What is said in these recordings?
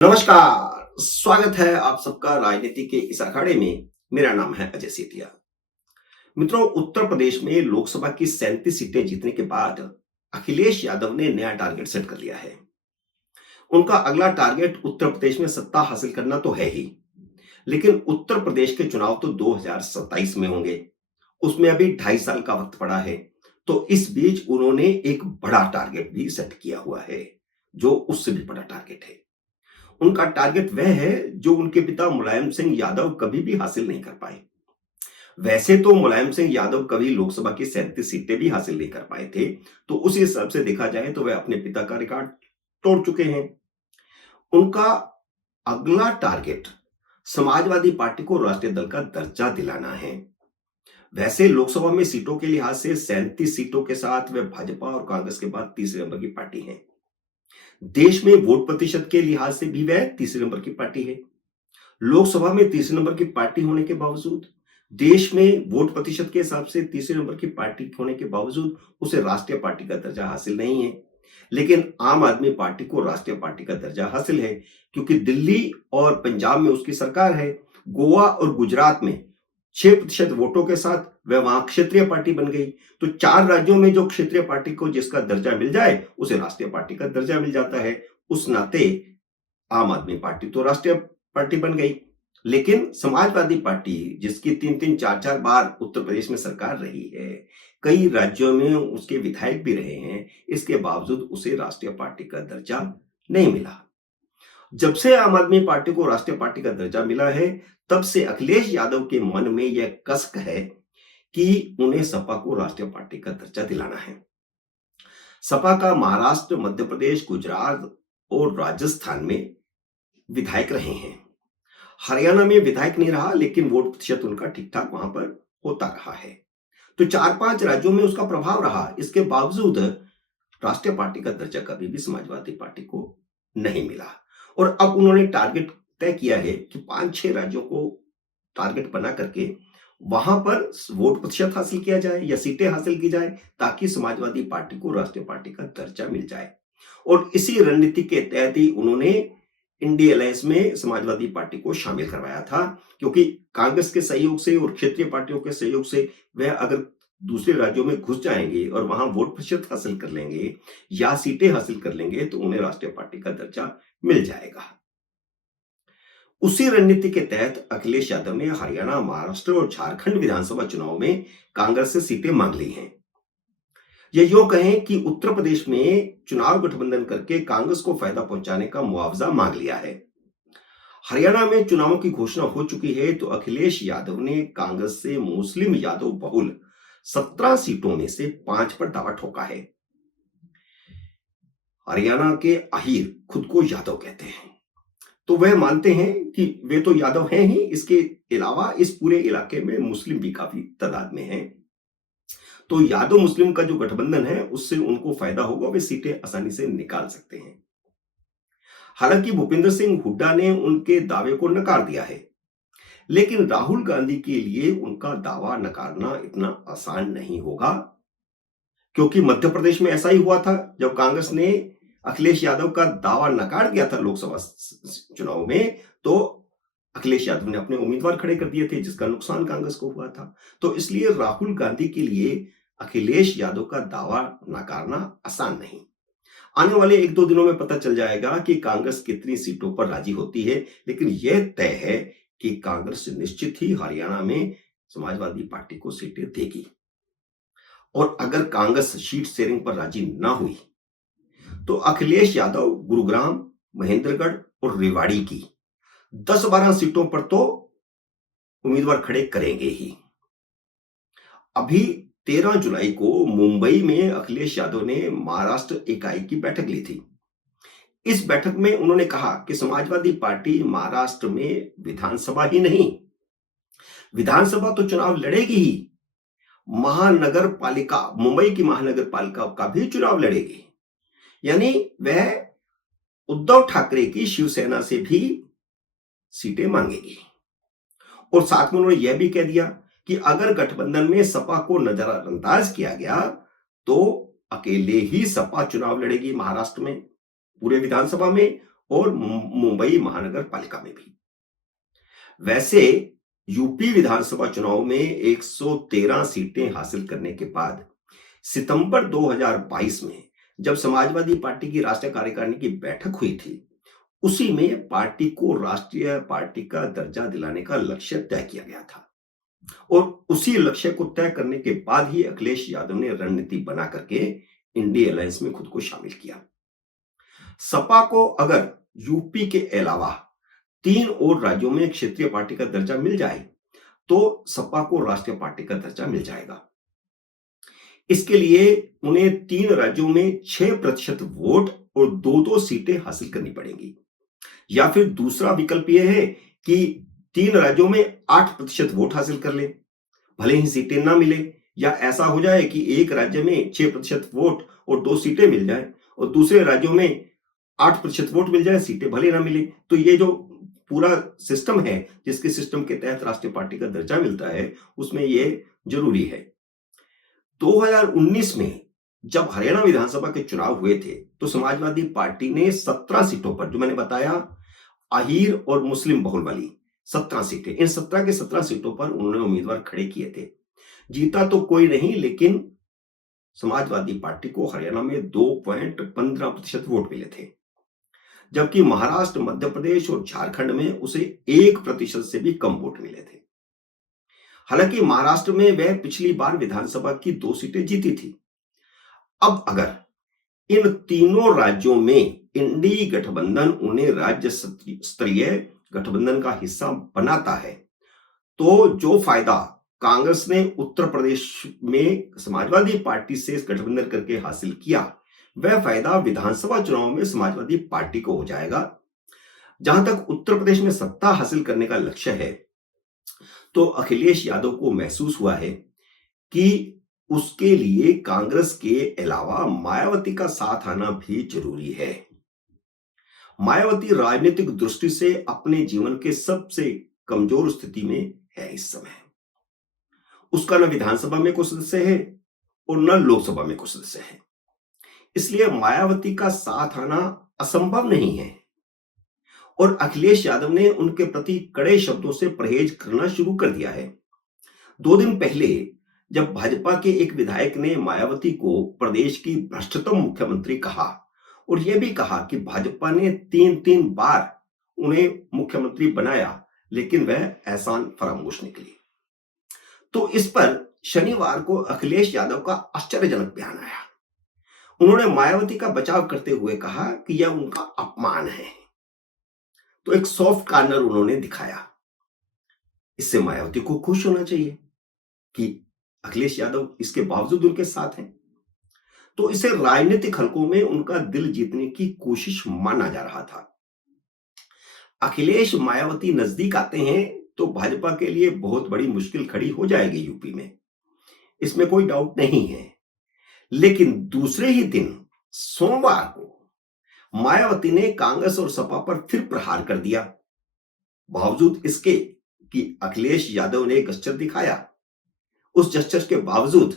नमस्कार, स्वागत है आप सबका राजनीति के इस अखाड़े में। मेरा नाम है अजय सेठिया। मित्रों, उत्तर प्रदेश में लोकसभा की 37 सीटें जीतने के बाद अखिलेश यादव ने नया टारगेट सेट कर लिया है। उनका अगला टारगेट उत्तर प्रदेश में सत्ता हासिल करना तो है ही, लेकिन उत्तर प्रदेश के चुनाव तो 2027 में होंगे। उसमें अभी 2.5 साल का वक्त पड़ा है। तो इस बीच उन्होंने एक बड़ा टारगेट भी सेट किया हुआ है, जो उससे भी बड़ा टारगेट है। उनका टारगेट वह है जो उनके पिता मुलायम सिंह यादव कभी भी हासिल नहीं कर पाए। वैसे तो मुलायम सिंह यादव कभी लोकसभा की 37 सीटें भी हासिल नहीं कर पाए थे, तो उस हिसाब से देखा जाए तो वह अपने पिता का रिकॉर्ड तोड़ चुके हैं। उनका अगला टारगेट समाजवादी पार्टी को राष्ट्रीय दल का दर्जा दिलाना है। वैसे लोकसभा में सीटों के लिहाज से 37 सीटों के साथ वह भाजपा और कांग्रेस के बाद तीसरे नंबर की पार्टी है। देश में वोट प्रतिशत के लिहाज से भी वह तीसरे नंबर की पार्टी है। लोकसभा में तीसरे नंबर की पार्टी होने के बावजूद, देश में वोट प्रतिशत के हिसाब से तीसरे नंबर की पार्टी होने के बावजूद उसे राष्ट्रीय पार्टी का दर्जा हासिल नहीं है। लेकिन आम आदमी पार्टी को राष्ट्रीय पार्टी का दर्जा हासिल है, क्योंकि दिल्ली और पंजाब में उसकी सरकार है। गोवा और गुजरात में 6% वोटों के साथ वह वहां क्षेत्रीय पार्टी बन गई। तो 4 राज्यों में जो क्षेत्रीय पार्टी को जिसका दर्जा मिल जाए, उसे राष्ट्रीय पार्टी का दर्जा मिल जाता है। उस नाते आम आदमी पार्टी तो राष्ट्रीय पार्टी बन गई। लेकिन समाजवादी पार्टी, जिसकी 3-3 4-4 बार उत्तर प्रदेश में सरकार रही है, कई राज्यों में उसके विधायक भी रहे हैं, इसके बावजूद उसे राष्ट्रीय पार्टी का दर्जा नहीं मिला। जब से आम आदमी पार्टी को राष्ट्रीय पार्टी का दर्जा मिला है, तब से अखिलेश यादव के मन में यह कसक है कि उन्हें सपा को राष्ट्रीय पार्टी का दर्जा दिलाना है। सपा का महाराष्ट्र, मध्य प्रदेश, गुजरात और राजस्थान में विधायक रहे हैं। हरियाणा में विधायक नहीं रहा, लेकिन वोट प्रतिशत उनका ठीक-ठाक वहां पर होता रहा है। तो 4-5 राज्यों में उसका प्रभाव रहा। इसके बावजूद राष्ट्रीय पार्टी का दर्जा कभी भी समाजवादी पार्टी को नहीं मिला। और अब उन्होंने टारगेट तय किया है कि 5-6 राज्यों को टारगेट बना करके वहां पर वोट प्रतिशत हासिल किया जाए या सीटें हासिल की जाए, ताकि समाजवादी पार्टी को राष्ट्रीय पार्टी का दर्जा मिल जाए। और इसी रणनीति के तहत ही उन्होंने इंडिया अलायंस में समाजवादी पार्टी को शामिल करवाया था, क्योंकि कांग्रेस के सहयोग से और क्षेत्रीय पार्टियों के सहयोग से वह अगर दूसरे राज्यों में घुस जाएंगे और वहां वोट प्रतिशत हासिल कर लेंगे या सीटें हासिल कर लेंगे, तो उन्हें राष्ट्रीय पार्टी का दर्जा मिल जाएगा। उसी रणनीति के तहत अखिलेश यादव ने हरियाणा, महाराष्ट्र और झारखंड विधानसभा चुनाव में कांग्रेस से सीटें मांग ली हैं। ये यूं कहें कि उत्तर प्रदेश में चुनाव गठबंधन करके कांग्रेस को फायदा पहुंचाने का मुआवजा मांग लिया है। हरियाणा में चुनावों की घोषणा हो चुकी है, तो अखिलेश यादव ने कांग्रेस से मुस्लिम यादव बहुल 17 सीटों में से 5 पर दावा ठोका है। हरियाणा के अहीर खुद को यादव कहते हैं, तो वह मानते हैं कि वे तो यादव हैं ही, इसके अलावा इस पूरे इलाके में मुस्लिम भी काफी तादाद में हैं। तो यादव मुस्लिम का जो गठबंधन है, उससे उनको फायदा होगा, वे सीटें आसानी से निकाल सकते हैं। हालांकि भूपेंद्र सिंह हुड्डा ने उनके दावे को नकार दिया है, लेकिन राहुल गांधी के लिए उनका दावा नकारना इतना आसान नहीं होगा, क्योंकि मध्य प्रदेश में ऐसा ही हुआ था। जब कांग्रेस ने अखिलेश यादव का दावा नकार दिया था लोकसभा चुनाव में, तो अखिलेश यादव ने अपने उम्मीदवार खड़े कर दिए थे, जिसका नुकसान कांग्रेस को हुआ था। तो इसलिए राहुल गांधी के लिए अखिलेश यादव का दावा नकारना आसान नहीं। आने वाले 1-2 दिनों में पता चल जाएगा कि कांग्रेस कितनी सीटों पर राजी होती है, लेकिन यह तय है कि कांग्रेस निश्चित ही हरियाणा में समाजवादी पार्टी को सीटें देगी। और अगर कांग्रेस सीट शेयरिंग पर राजी ना हुई, तो अखिलेश यादव गुरुग्राम, महेंद्रगढ़ और रेवाड़ी की 10-12 सीटों पर तो उम्मीदवार खड़े करेंगे ही। अभी 13 जुलाई को मुंबई में अखिलेश यादव ने महाराष्ट्र इकाई की बैठक ली थी। इस बैठक में उन्होंने कहा कि समाजवादी पार्टी महाराष्ट्र में विधानसभा ही नहीं, विधानसभा तो चुनाव लड़ेगी ही, महानगर पालिका, मुंबई की महानगर पालिका का भी चुनाव लड़ेगी। यानी वह उद्धव ठाकरे की शिवसेना से भी सीटें मांगेगी। और साथ में उन्होंने यह भी कह दिया कि अगर गठबंधन में सपा को नजरअंदाज किया गया, तो अकेले ही सपा चुनाव लड़ेगी महाराष्ट्र में, पूरे विधानसभा में, और मुंबई महानगर पालिका में भी। वैसे यूपी विधानसभा चुनाव में 113 सीटें हासिल करने के बाद सितंबर 2022 में जब समाजवादी पार्टी की राष्ट्रीय कार्यकारिणी की बैठक हुई थी, उसी में पार्टी को राष्ट्रीय पार्टी का दर्जा दिलाने का लक्ष्य तय किया गया था और उसी लक्ष्य को तय करने के बाद ही अखिलेश यादव ने रणनीति बना करके इंडिया अलायंस में खुद को शामिल किया। सपा को अगर यूपी के अलावा 3 और राज्यों में क्षेत्रीय पार्टी का दर्जा मिल जाए तो सपा को राष्ट्रीय पार्टी का दर्जा मिल जाएगा। इसके लिए उन्हें 3 राज्यों में 6% वोट और 2-2 सीटें हासिल करनी पड़ेंगी, या फिर दूसरा विकल्प यह है कि 3 राज्यों में 8% वोट हासिल कर ले, भले ही सीटें ना मिले, या ऐसा हो जाए कि एक राज्य में 6% वोट और 2 सीटें मिल जाए और दूसरे राज्यों में 8% वोट मिल जाए, सीटें भले ना मिले। तो ये जो पूरा सिस्टम है, जिसके सिस्टम के तहत राष्ट्रीय पार्टी का दर्जा मिलता है, उसमें ये जरूरी है। 2019 में जब हरियाणा विधानसभा के चुनाव हुए थे तो समाजवादी पार्टी ने 17 सीटों पर, जो मैंने बताया अहीर और मुस्लिम बहुल वाली 17 सीटें, इन 17 के 17 सीटों पर उन्होंने उम्मीदवार खड़े किए थे। जीता तो कोई नहीं, लेकिन समाजवादी पार्टी को हरियाणा में 2.15% वोट मिले थे, जबकि महाराष्ट्र, मध्य प्रदेश और झारखंड में उसे 1% से भी कम वोट मिले थे। हालांकि महाराष्ट्र में वह पिछली बार विधानसभा की 2 सीटें जीती थी। अब अगर इन तीनों राज्यों में इंडी गठबंधन उन्हें राज्य स्तरीय गठबंधन का हिस्सा बनाता है तो जो फायदा कांग्रेस ने उत्तर प्रदेश में समाजवादी पार्टी से गठबंधन करके हासिल किया, वह फायदा विधानसभा चुनाव में समाजवादी पार्टी को हो जाएगा। जहां तक उत्तर प्रदेश में सत्ता हासिल करने का लक्ष्य है, तो अखिलेश यादव को महसूस हुआ है कि उसके लिए कांग्रेस के अलावा मायावती का साथ आना भी जरूरी है। मायावती राजनीतिक दृष्टि से अपने जीवन के सबसे कमजोर स्थिति में है इस समय। उसका न विधानसभा में कोई सदस्य है और न लोकसभा में कोई सदस्य है, इसलिए मायावती का साथ आना असंभव नहीं है और अखिलेश यादव ने उनके प्रति कड़े शब्दों से परहेज करना शुरू कर दिया है। 2 दिन पहले जब भाजपा के एक विधायक ने मायावती को प्रदेश की भ्रष्टतम मुख्यमंत्री कहा और यह भी कहा कि भाजपा ने 3 बार उन्हें मुख्यमंत्री बनाया, लेकिन वह एहसान फरामोश निकली, तो इस पर शनिवार को अखिलेश यादव का आश्चर्यजनक बयान आया। उन्होंने मायावती का बचाव करते हुए कहा कि यह उनका अपमान है, तो एक सॉफ्ट कॉर्नर उन्होंने दिखाया। इससे मायावती को खुश होना चाहिए कि अखिलेश यादव इसके बावजूद उनके साथ हैं, तो इसे राजनीतिक हलकों में उनका दिल जीतने की कोशिश माना जा रहा था। अखिलेश मायावती नजदीक आते हैं तो भाजपा के लिए बहुत बड़ी मुश्किल खड़ी हो जाएगी यूपी में, इसमें कोई डाउट नहीं है। लेकिन दूसरे ही दिन सोमवार को मायावती ने कांग्रेस और सपा पर फिर प्रहार कर दिया। बावजूद इसके कि अखिलेश यादव ने गस्चर दिखाया, उस जस्चर के बावजूद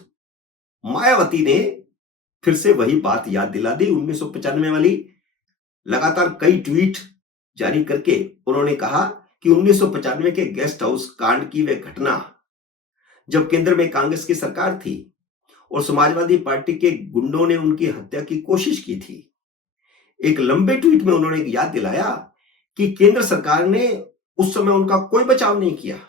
मायावती ने फिर से वही बात याद दिला दी 1995 वाली। लगातार कई ट्वीट जारी करके उन्होंने कहा कि 1995 के गेस्ट हाउस कांड की वह घटना जब केंद्र में कांग्रेस की सरकार थी और समाजवादी पार्टी के गुंडों ने उनकी हत्या की कोशिश की थी। एक लंबे ट्वीट में उन्होंने याद दिलाया कि केंद्र सरकार ने उस समय उनका कोई बचाव नहीं किया।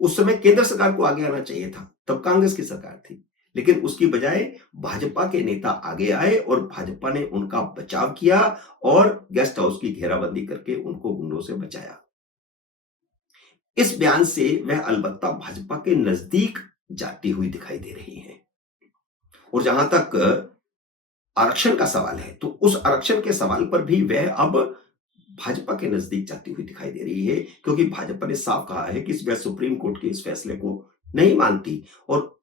उस समय केंद्र सरकार को आगे आना चाहिए था, तब कांग्रेस की सरकार थी, लेकिन उसकी बजाय भाजपा के नेता आगे आए और भाजपा ने उनका बचाव किया और गेस्ट हाउस की घेराबंदी करके उनको गुंडों से बचाया। इस बयान से वह अलबत्ता भाजपा के नजदीक जाती हुई दिखाई दे रही है। और जहां तक आरक्षण का सवाल है, तो उस आरक्षण के सवाल पर भी वह अब भाजपा के नजदीक जाती हुई दिखाई दे रही है, क्योंकि भाजपा ने साफ कहा है कि वह सुप्रीम कोर्ट के इस फैसले को नहीं मानती और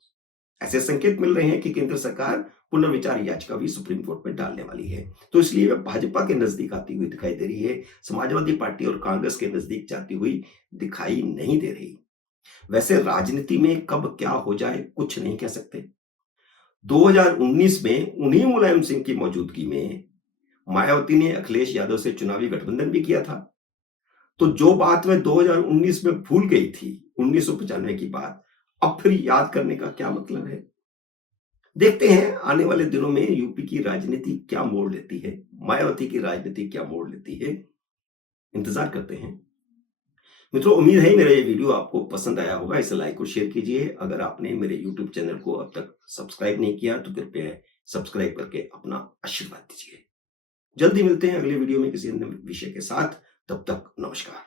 ऐसे संकेत मिल रहे हैं कि केंद्र सरकार पुनर्विचार याचिका भी सुप्रीम कोर्ट में डालने वाली है। तो इसलिए वह भाजपा के नजदीक आती हुई दिखाई दे रही है, समाजवादी पार्टी और कांग्रेस के नजदीक जाती हुई दिखाई नहीं दे रही। वैसे राजनीति में कब क्या हो जाए कुछ नहीं कह सकते। 2019 में उन्हीं मुलायम सिंह की मौजूदगी में मायावती ने अखिलेश यादव से चुनावी गठबंधन भी किया था। तो जो बात वह 2019 में भूल गई थी, 1995 की बात, अब फिर याद करने का क्या मतलब है? देखते हैं आने वाले दिनों में यूपी की राजनीति क्या मोड़ लेती है, मायावती की राजनीति क्या मोड़ लेती है। इंतजार करते हैं। मित्रों, उम्मीद है मेरा ये वीडियो आपको पसंद आया होगा। इसे लाइक और शेयर कीजिए। अगर आपने मेरे यूट्यूब चैनल को अब तक सब्सक्राइब नहीं किया तो कृपया सब्सक्राइब करके अपना आशीर्वाद दीजिए। जल्दी मिलते हैं अगले वीडियो में किसी अन्य विषय के साथ। तब तक नमस्कार।